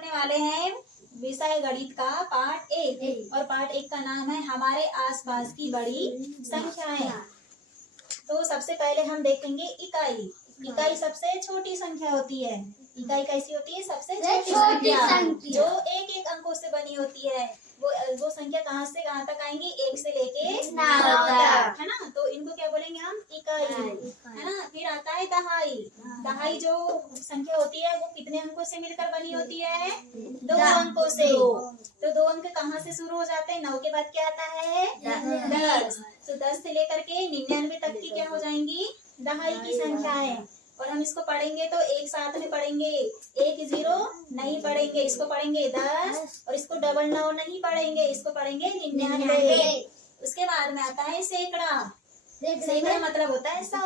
पढ़ने वाले हैं विषय गणित का पाठ 1 और पाठ 1 का नाम है हमारे आसपास की बड़ी संख्याएं। तो सबसे पहले हम देखेंगे इकाई। इकाई सबसे छोटी संख्या होती है। इकाई कैसी होती है? सबसे छोटी संख्या जो एक एक अंकों से बनी होती है। वो संख्या कहाँ से कहाँ तक आएंगी? 1 से लेके 9 तक, है ना। तो इनको क्या बोलेंगे हम? इकाई, है ना। फिर आता है दहाई। दहाई जो संख्या होती है वो कितने अंकों से मिलकर बनी होती है? 2 अंकों से। तो 2 अंक कहाँ से शुरू हो जाते हैं? 9 के बाद क्या आता है? 10। तो 10 से लेकर के 99 तक की क्या हो जाएंगी? दहाई की संख्याएं। और हम इसको पढ़ेंगे तो एक साथ में पढ़ेंगे। 1 0 नहीं पढ़ेंगे, इसको पढ़ेंगे 10 और इसको डबल 9 नहीं पढ़ेंगे, इसको पढ़ेंगे 99। उसके बाद में आता है सैकड़ा। सैकड़ा मतलब होता है 100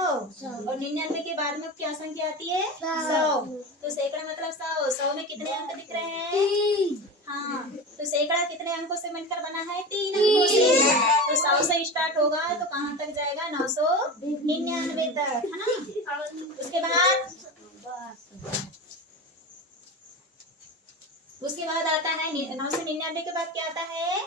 और 99 के बाद में क्या संख्या आती है? 100। तो सैकड़ा मतलब 100। 100 में कितने अंक दिख रहे हैं? हाँ, तो सैकड़ा कितने अंकों से मिलकर बना है? 3 अंकों से। तो 100 से स्टार्ट होगा तो कहाँ तक जाएगा? 999 तक, है ना। उसके बाद आता है 999 के बाद क्या आता है?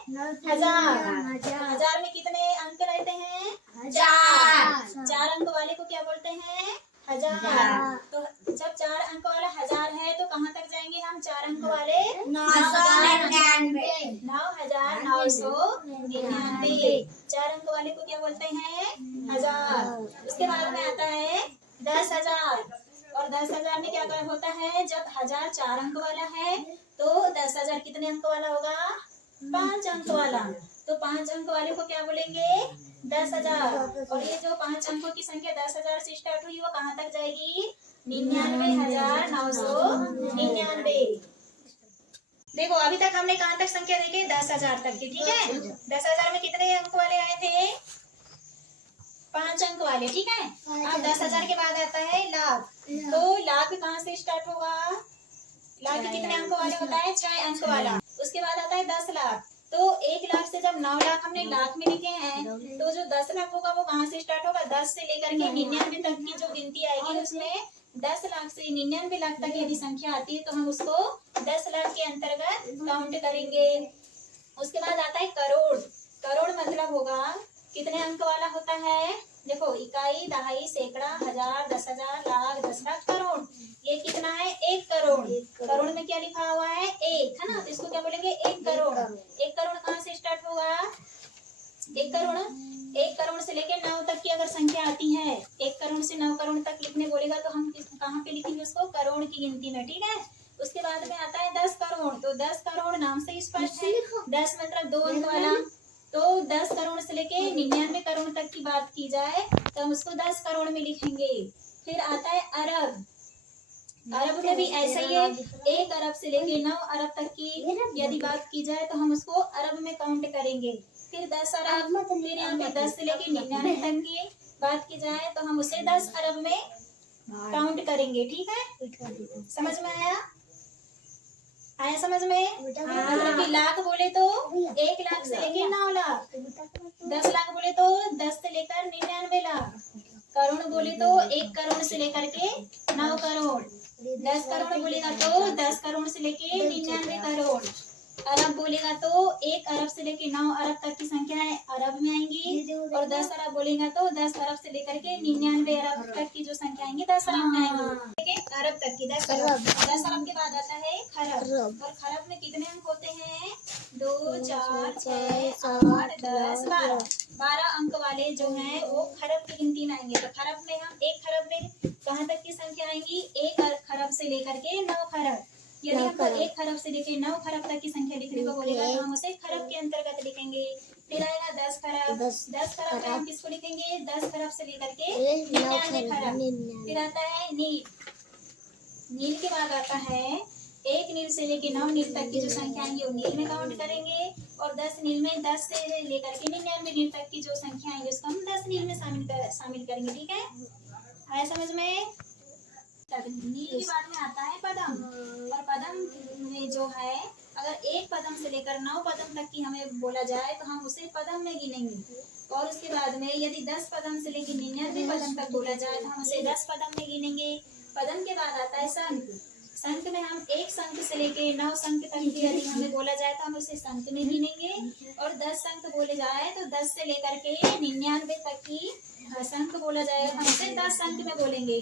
1000। 1000 में कितने अंक रहते हैं? 4 अंक वाले को क्या बोलते हैं? 1000। तो जब 4 अंक वाला 1000 है तो कहाँ तक जाएंगे हम? 4 अंक वाले 9999। 4 अंक वाले को क्या बोलते हैं? 1000। उसके बाद में आता है 10,000 और 10,000 में क्या होता है? जब 1000 4 अंक वाला है तो 10,000 कितने अंक वाला होगा? 5 अंक वाला। तो 5 अंक वाले को क्या बोलेंगे? 10,000। और ये जो 5 अंकों की संख्या 10,000 से स्टार्ट हुई वो कहाँ तक जाएगी? 99,999। देखो अभी तक हमने कहाँ तक संख्या देखी? 10,000 तक की, ठीक है। 10,000 में कितने अंक वाले आए थे? 5 अंक वाले, ठीक है। अब 10,000 के बाद आता है लाख। तो लाख कहाँ से स्टार्ट होगा? लाख कितने अंक वाले होता है? 6 अंक वाला। उसके बाद आता है 10 लाख। तो 1 लाख से जब 9 लाख हमने लाख में लिखे हैं तो जो 10 लाख होगा वो कहाँ से स्टार्ट होगा? 10 से लेकर के 99 तक की जो गिनती आएगी उसमें 10 लाख से 99 लाख तक यदि संख्या आती है तो हम उसको 10 लाख के अंतर्गत काउंट करेंगे। उसके बाद आता है करोड़। करोड़ मतलब होगा कितने अंक वाला होता है? देखो इकाई, दहाई, सैकड़ा, 1000, 10,000, लाख, 10 लाख, करोड़। ये कितना है? 1 करोड़। करोड़ में क्या लिखा हुआ है? 1, है ना। तो इसको क्या बोलेंगे? 1 करोड़। 1 करोड़ कहाँ से स्टार्ट होगा? 1 करोड़ से लेके 9 तक की अगर संख्या आती है, 1 करोड़ से 9 करोड़ तक लिखने बोलेगा तो हम कहाँ पे लिखेंगे उसको? करोड़ की गिनती में, ठीक है। उसके बाद में आता है 10 करोड़। तो 10 करोड़ नाम से स्पष्ट है, 10 मतलब 2 अंक वाला। तो 10 करोड़ से लेके 99 करोड़ तक की बात की जाए तो हम उसको 10 करोड़ में लिखेंगे। फिर आता है अरब। अरब में भी ऐसा ही है, 1 अरब से लेके 9 अरब तक की यदि बात की जाए तो हम उसको अरब में काउंट करेंगे। फिर 10 अरब, फिर यहाँ पे 10 से लेके 99 तक की बात की जाए तो हम उसे 10 अरब में काउंट करेंगे, ठीक है। समझ में आया? समझ में? मतलब कि लाख बोले तो 1 लाख से लेके 9 लाख, 10 लाख बोले तो 10 से लेकर 99 लाख, करोड़ बोले तो 1 करोड़ से लेकर के 9 करोड़, 10 करोड़ बोलेगा तो 10 करोड़ से लेके 99 करोड़, अरब बोलेगा तो 1 अरब से लेके 9 अरब तक की संख्या है अरब में आएंगी, और 10 अरब बोलेगा तो 10 अरब से लेकर के 99 अरब तक की जो संख्या आएंगी 10 अरब में आएंगी, अरब तक की 10 अरब। 10 अरब के बाद आता है खरब। और खरब में कितने अंक होते हैं? 2 4 6 8 10 12। 12 अंक वाले जो हैं वो खरब की गिनती में आएंगे। तो खरब में हम 1 खरब में कहाँ तक की संख्या आएंगी? 1 खरब से लेकर के 9 खरब। यदि हमको 1 खरब से लेकर 9 खरब तक की संख्या लिखने को बोलेगा तो हम उसे खरब के अंतर्गत लिखेंगे। फिर आएगा 10 खरब। 10 खरब में हम किसको लिखेंगे? 10 खरब से लेकर के 99 खरब। फिर आता है नील। नील के बाद आता है 1 नील से लेके 9 नील तक की जो संख्या आएंगी वो नील में काउंट करेंगे, और 10 नील में 10 से लेकर के 99 नील तक की जो संख्या आएंगी उसको हम 10 नील में शामिल करेंगे, ठीक है। आया समझ में? नील के बाद में आता है पदम। और पदम में जो है अगर 1 पदम से लेकर 9 पदम तक की हमें बोला जाए तो हम उसे पदम में गिनेंगे, और उसके बाद में यदि 10 पदम से लेकर 99 पदम तक बोला जाए तो हम उसे 10 पदम में गिनेंगे। पदम के बाद आता है संख। संख्य में हम 1 संख्य से लेके 9 संख्य तक की यदि हमें बोला जाए तो हम उसे संख्य में गिनेंगे, और 10 अंक बोले जाए तो 10 से लेकर के 99 तक की संख्य बोला जाएगा, हम उसे 10 अंक में बोलेंगे।